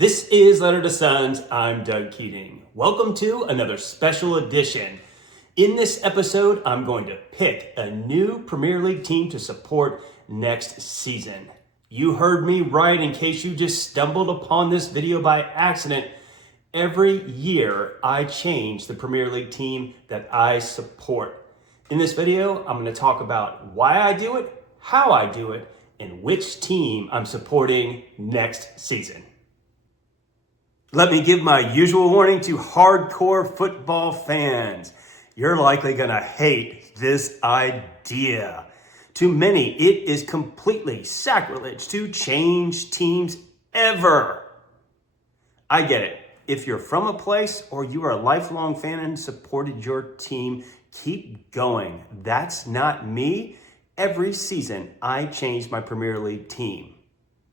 This is Letter to Sons. I'm Doug Keating. Welcome to another special edition. In this episode, I'm going to pick a new Premier League team to support next season. You heard me right in case you just stumbled upon this video by accident. Every year, I change the Premier League team that I support. In this video, I'm going to talk about why I do it, how I do it, and which team I'm supporting next season. Let me give my usual warning to hardcore football fans. You're likely going to hate this idea. To many, it is completely sacrilege to change teams ever. I get it. If you're from a place or you are a lifelong fan and supported your team, keep going. That's not me. Every season, I change my Premier League team.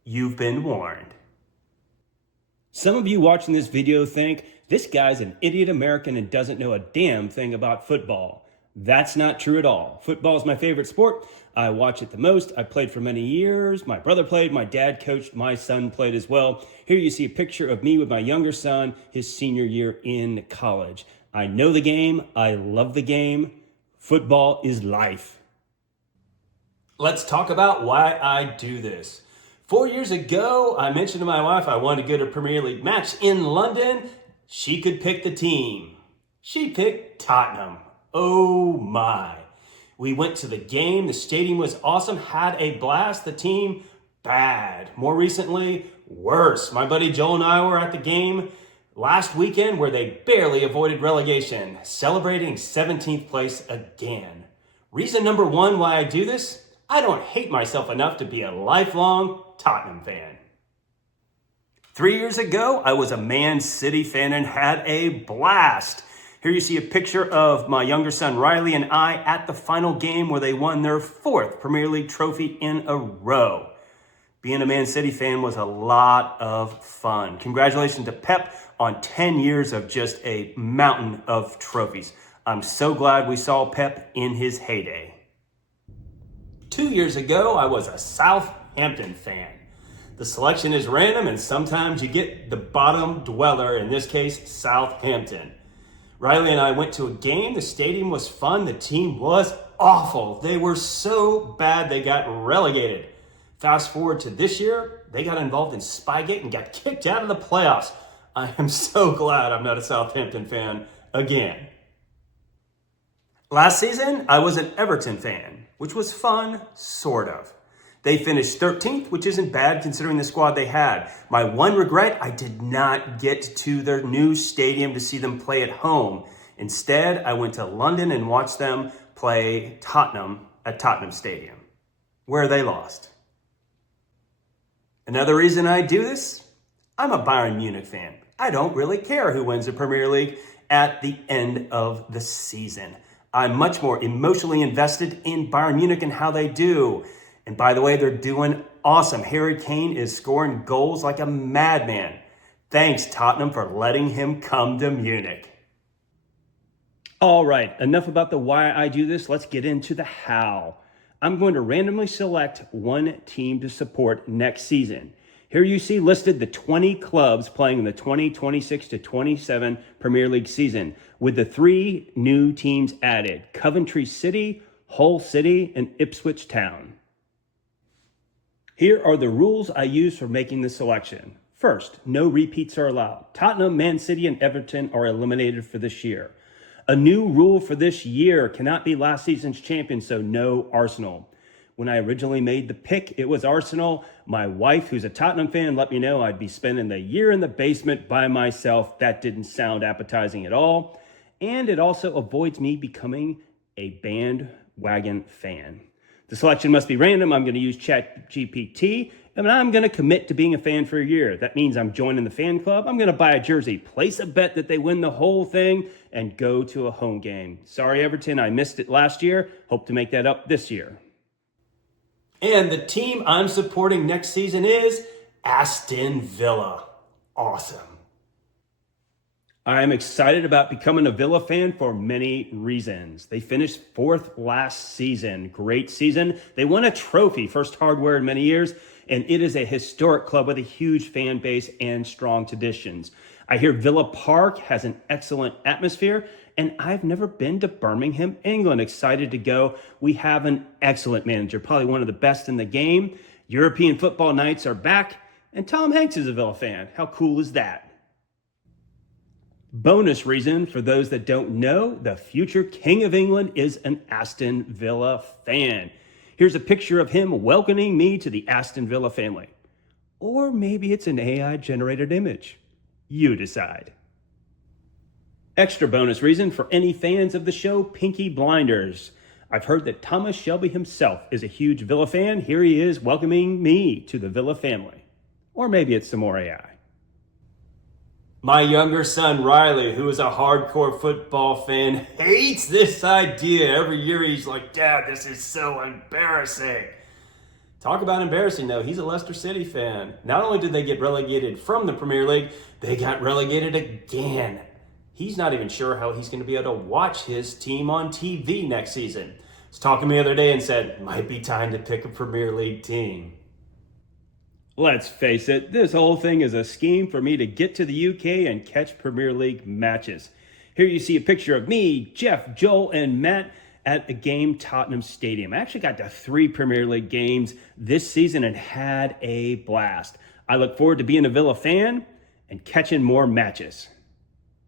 You've been warned. Some of you watching this video think, this guy's an idiot American and doesn't know a damn thing about football. That's not true at all. Football is my favorite sport. I watch it the most. I played for many years. My brother played, my dad coached, my son played as well. Here you see a picture of me with my younger son, his senior year in college. I know the game. I love the game. Football is life. Let's talk about why I do this. 4 years ago, I mentioned to my wife I wanted to go to a Premier League match in London. She could pick the team. She picked Tottenham. Oh my. We went to the game. The stadium was awesome. Had a blast. The team, bad. More recently, worse. My buddy Joel and I were at the game last weekend where they barely avoided relegation, celebrating 17th place again. Reason number one why I do this, I don't hate myself enough to be a lifelong Tottenham fan. 3 years ago, I was a Man City fan and had a blast. Here you see a picture of my younger son Riley and I at the final game where they won their fourth Premier League trophy in a row. Being a Man City fan was a lot of fun. Congratulations to Pep on 10 years of just a mountain of trophies. I'm so glad we saw Pep in his heyday. 2 years ago, I was a Southampton fan. The selection is random and sometimes you get the bottom dweller, in this case, Southampton. Riley and I went to a game. The stadium was fun. The team was awful. They were so bad they got relegated. Fast forward to this year, they got involved in Spygate and got kicked out of the playoffs. I am so glad I'm not a Southampton fan again. Last season, I was an Everton fan, which was fun, sort of. They finished 13th, which isn't bad considering the squad they had. My one regret, I did not get to their new stadium to see them play at home. Instead, I went to London and watched them play Tottenham at Tottenham Stadium, where they lost. Another reason I do this, I'm a Bayern Munich fan. I don't really care who wins the Premier League at the end of the season. I'm much more emotionally invested in Bayern Munich and how they do. And by the way, they're doing awesome. Harry Kane is scoring goals like a madman. Thanks, Tottenham, for letting him come to Munich. All right, enough about the why I do this. Let's get into the how. I'm going to randomly select one team to support next season. Here you see listed the 20 clubs playing in the 2026 to 27 Premier League season, with the 3 new teams added: Coventry City, Hull City, and Ipswich Town. Here are the rules I use for making the selection. First, no repeats are allowed. Tottenham, Man City, and Everton are eliminated for this year. A new rule for this year: cannot be last season's champion, so no Arsenal. When I originally made the pick, it was Arsenal. My wife, who's a Tottenham fan, let me know I'd be spending the year in the basement by myself. That didn't sound appetizing at all. And it also avoids me becoming a bandwagon fan. The selection must be random. I'm going to use ChatGPT, and I'm going to commit to being a fan for a year. That means I'm joining the fan club. I'm going to buy a jersey, place a bet that they win the whole thing, and go to a home game. Sorry, Everton, I missed it last year. Hope to make that up this year. And the team I'm supporting next season is Aston Villa. Awesome. I'm excited about becoming a Villa fan for many reasons. They finished fourth last season. Great season. They won a trophy, first hardware in many years, and it is a historic club with a huge fan base and strong traditions. I hear Villa Park has an excellent atmosphere, and I've never been to Birmingham, England. Excited to go. We have an excellent manager, probably one of the best in the game. European football nights are back, and Tom Hanks is a Villa fan. How cool is that? Bonus reason for those that don't know, the future King of England is an Aston Villa fan. Here's a picture of him welcoming me to the Aston Villa family. Or maybe it's an AI generated image. You decide. Extra bonus reason for any fans of the show Peaky Blinders. I've heard that Thomas Shelby himself is a huge Villa fan. Here he is welcoming me to the Villa family. Or maybe it's some more AI. My younger son, Riley, who is a hardcore football fan, hates this idea. Every year he's like, Dad, this is so embarrassing. Talk about embarrassing, though. He's a Leicester City fan. Not only did they get relegated from the Premier League, they got relegated again. He's not even sure how he's going to be able to watch his team on TV next season. He was talking to me the other day and said, might be time to pick a Premier League team. Let's face it, this whole thing is a scheme for me to get to the UK and catch Premier League matches. Here you see a picture of me, Jeff, Joel, and Matt at a game Tottenham Stadium. I actually got to 3 Premier League games this season and had a blast. I look forward to being a Villa fan and catching more matches.